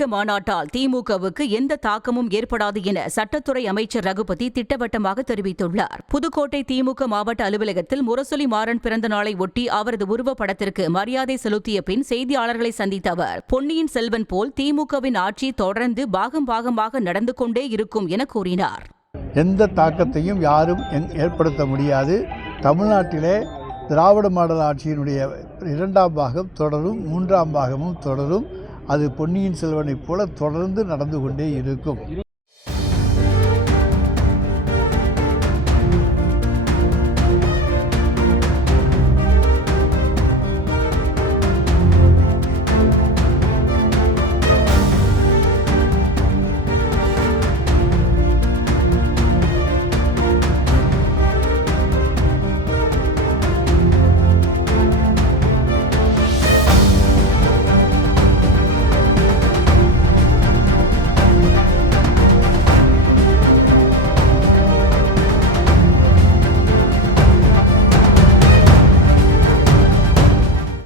விஜயவிக்க மாநாட்டால் திமுகவுக்கு எந்த தாக்கமும் ஏற்படாது என சட்டத்துறை அமைச்சர் ரகுபதி திட்டவட்டமாக தெரிவித்துள்ளார். புதுக்கோட்டை திமுக மாவட்ட அலுவலகத்தில் முரசொலி மாறன் பிறந்த நாளை ஒட்டி அவரது உருவப்படத்திற்கு மரியாதை செலுத்திய பின் செய்தியாளர்களை சந்தித்த அவர், பொன்னியின் செல்வன் போல் திமுகவின் ஆட்சி தொடர்ந்து பாகம் பாகமாக நடந்து கொண்டே இருக்கும் என கூறினார். எந்த தாக்கத்தையும் யாரும் ஏற்படுத்த முடியாது. தமிழ்நாட்டிலே திராவிட மாடல் ஆட்சியினுடைய 2ஆம் பாகம் தொடரும், 3ஆம் பாகமும் தொடரும். அது பொன்னியின் செல்வனைப் போல தொடர்ந்து நடந்து கொண்டே இருக்கும்.